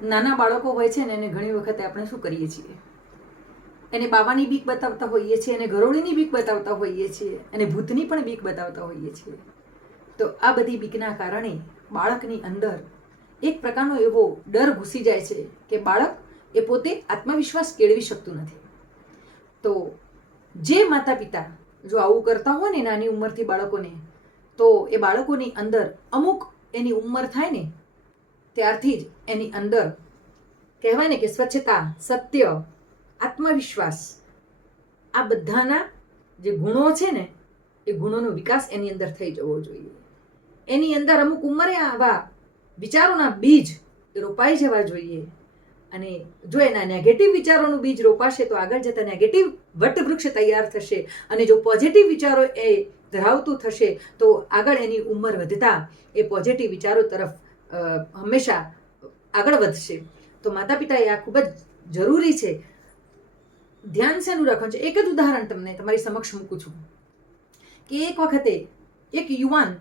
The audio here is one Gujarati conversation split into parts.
નાના બાળકો હોય છે ને એને ઘણી વખતે આપણે શું કરીએ છીએ, એને બાવાની બીક બતાવતા હોઈએ છીએ, એને ઘરોળીની બીક બતાવતા હોઈએ છીએ, અને ભૂતની પણ બીક બતાવતા હોઈએ છીએ. તો આ બધી બીકના કારણે બાળકની અંદર એક પ્રકારનો એવો ડર ઘૂસી જાય છે કે બાળક એ પોતે આત્મવિશ્વાસ કેળવી શકતું નથી. તો જે માતા પિતા જો આવું કરતા હોય ને નાની ઉંમરથી બાળકોને, તો એ બાળકોની અંદર અમુક એની ઉંમર થાય ને ત્યારથી જ એની અંદર કહેવાય ને કે સ્વચ્છતા, સત્ય, આત્મવિશ્વાસ, આ બધાના જે ગુણો છે ને એ ગુણોનો વિકાસ એની અંદર થઈ જવો જોઈએ. એની અંદર અમુક ઉંમરે આવા વિચારોના બીજ રોપાઈ જવા જોઈએ. અને જો એના નેગેટિવ વિચારોનું બીજ રોપાશે તો આગળ જતા નેગેટિવ વટવૃક્ષ તૈયાર થશે, અને જો પોઝિટિવ વિચારો એ ધરાવતું થશે તો આગળ એની ઉંમર વધતા એ પોઝિટિવ વિચારો તરફ હંમેશા આગળ વધશે. તો માતા પિતાએ આ ખૂબ જ જરૂરી છે. ધ્યાન શેનું રાખવાનું છે? એક જ ઉદાહરણ તમને તમારી સમક્ષ મૂકું છું કે એક વખતે એક યુવાન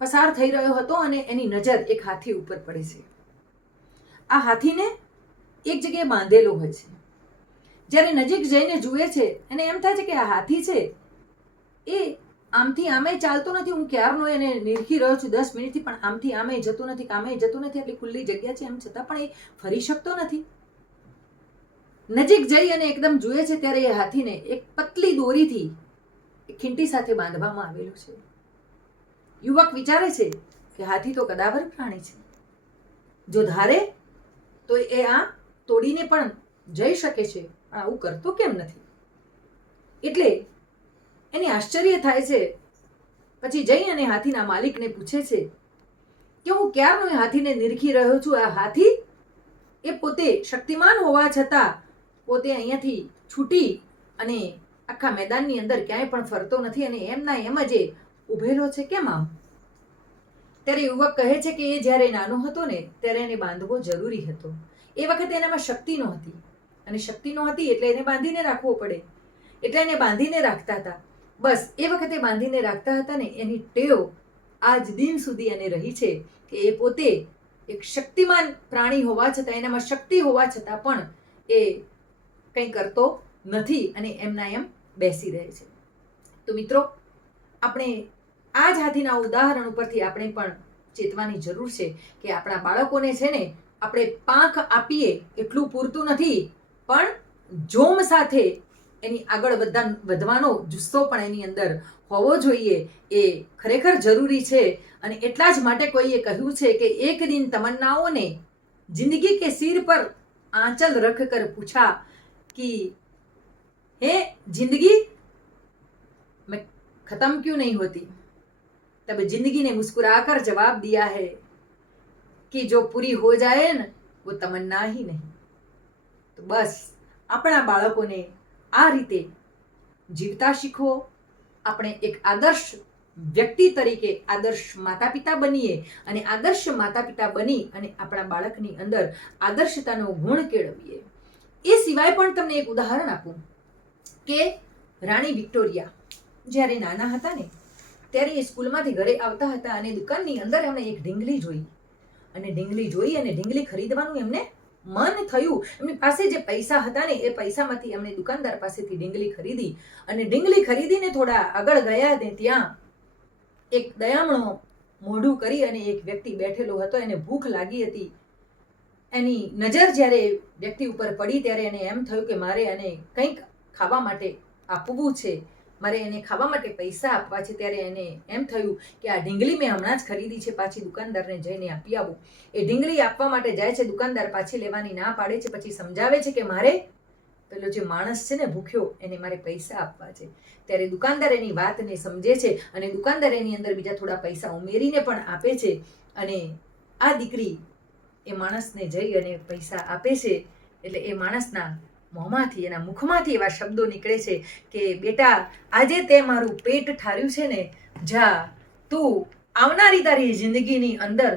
પસાર થઈ રહ્યો હતો અને એની નજર એક હાથી ઉપર પડે છે. આ હાથીને એક જગ્યાએ બાંધેલો હોય છે. જ્યારે નજીક જઈને જુએ છે એને એમ થાય છે કે આ હાથી છે એ આમથી આમે ચાલતો નથી. હું ક્યારનો એને નિરખી રહ્યો છું 10 મિનિટથી, પણ આમથી આમે જતો નથી, કામે જતો નથી. એટલી ખુલ્લી જગ્યા છે એમ છતાં પણ એ ફરી શકતો નથી. નજીક જઈ અને એકદમ જુએ છે ત્યારે એ હાથીને એક પતલી દોરીથી ખીંટી સાથે બાંધવામાં આવેલું છે. યુવક વિચારે છે કે હાથી તો કદાવર પ્રાણી છે, જો ધારે તો એ આ તોડીને પણ જઈ શકે છે, પણ આવું કરતો કેમ નથી? એટલે એને આશ્ચર્ય થાય છે. પછી જઈ અને હાથીના માલિકને પૂછે છે કે હું ક્યારનો એ હાથીને નિરખી રહ્યો છું. આ હાથી એ પોતે શક્તિમાન હોવા છતાં પોતે અહીંયાથી છૂટી અને આખા મેદાનની અંદર ક્યાંય પણ ફરતો નથી, અને એમના એમ જ એ ઉભેલો છે, કેમ આમ? ત્યારે યુવક કહે છે કે એ જ્યારે નાનો હતો ને ત્યારે એને બાંધવો જરૂરી હતો. એ વખતે એનામાં શક્તિ નહોતી, અને શક્તિ નહોતી એટલે એને બાંધીને રાખવો પડે, એટલે એને બાંધીને રાખતા હતા. બસ એ વખતે બાંધીને રાખતા હતા ને એની ટેવ આજ દિન સુધી એને રહી છે કે એ પોતે એક શક્તિમાન પ્રાણી હોવા છતાં, એનામાં શક્તિ હોવા છતાં પણ એ કંઈ કરતો નથી અને એમના એમ બેસી રહે છે. તો મિત્રો, આપણે આ જ હાથીના ઉદાહરણ ઉપરથી આપણે પણ ચેતવાની જરૂર છે કે આપણા બાળકોને છે ને આપણે પાંખ આપીએ એટલું પૂરતું નથી, પણ જોમ સાથે એની આગળ વધવાનો જુસ્સો પણ એની અંદર હોવો જોઈએ. એ ખરેખર જરૂરી છે. અને એટલા જ માટે કોઈએ કહ્યું છે કે એક દિન તમન્નાઓને જિંદગી કે સિર પર આંચલ રખ કર પૂછા कि हे जिंदगी मैं खत्म क्यों नहीं होती? तब जिंदगी ने मुस्कुराकर जवाब दिया है कि जो पूरी हो जाए न वो तमन्ना ही नहीं. તો બસ આપણા બાળકોને આ રીતે જીવતા શીખવો. આપણે એક આદર્શ વ્યક્તિ તરીકે આદર્શ માતા પિતા બનીએ, અને આદર્શ માતા પિતા બની અને આપણા બાળકની અંદર આદર્શતાનો ગુણ કેળવીએ. એ સિવાય પણ તમને એક ઉદાહરણ આપું કે રાણી વિક્ટોરિયા જ્યારે નાના હતા ને ત્યારે એ સ્કૂલમાંથી ઘરે આવતા હતા અને દુકાનની અંદર એમણે એક ઢીંગલી જોઈ, અને ઢીંગલી ખરીદવાનું એમને મન થયું. એમની પાસે જે પૈસા હતા ને એ પૈસામાંથી એમણે દુકાનદાર પાસેથી ઢીંગલી ખરીદી, અને ઢીંગલી ખરીદીને થોડા આગળ ગયા ને ત્યાં એક દયામણો મોઢું કરી અને એક વ્યક્તિ બેઠેલો હતો. એને ભૂખ લાગી હતી. એની નજર જ્યારે વ્યક્તિ ઉપર પડી ત્યારે એને એમ થયું કે મારે એને કંઈક ખાવા માટે આપવું છે, મારે એને ખાવા માટે પૈસા આપવા છે. ત્યારે એને એમ થયું કે આ ઢીંગલી મેં હમણાં જ ખરીદી છે, પાછી દુકાનદારને જઈને આપી આવું. એ ઢીંગલી આપવા માટે જાય છે, દુકાનદાર પાછી લેવાની ના પાડે છે. પછી સમજાવે છે કે મારે પેલો જે માણસ છે ને ભૂખ્યો, એને મારે પૈસા આપવા છે. ત્યારે દુકાનદાર એની વાતને સમજે છે અને દુકાનદાર એની અંદર બીજા થોડા પૈસા ઉમેરીને પણ આપે છે. અને આ દીકરી એ માણસને જઈ અને પૈસા આપે છે. એટલે એ માણસના મોંમાંથી, એના મુખમાંથી એવા શબ્દો નીકળે છે કે બેટા, આજે તે મારું પેટ ઠાર્યું છે ને, જા તું આવનારી તારી જિંદગીની અંદર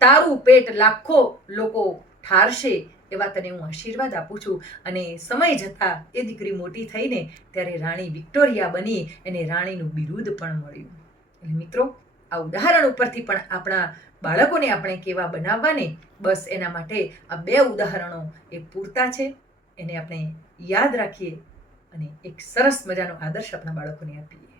તારું પેટ લાખો લોકો ઠારશે, એવા તને હું આશીર્વાદ આપું છું. અને સમય જતાં એ દીકરી મોટી થઈને ત્યારે રાણી વિક્ટોરિયા બની, એને રાણીનું બિરુદ પણ મળ્યું. એટલે મિત્રો, આ ઉદાહરણ ઉપરથી પણ આપણા બાળકોને આપણે કેવા બનાવવાને, બસ એના માટે આ 2 ઉદાહરણો એ પૂરતા છે. એને આપણે યાદ રાખીએ અને એક સરસ મજાનો આદર્શ આપણા બાળકોને આપીએ.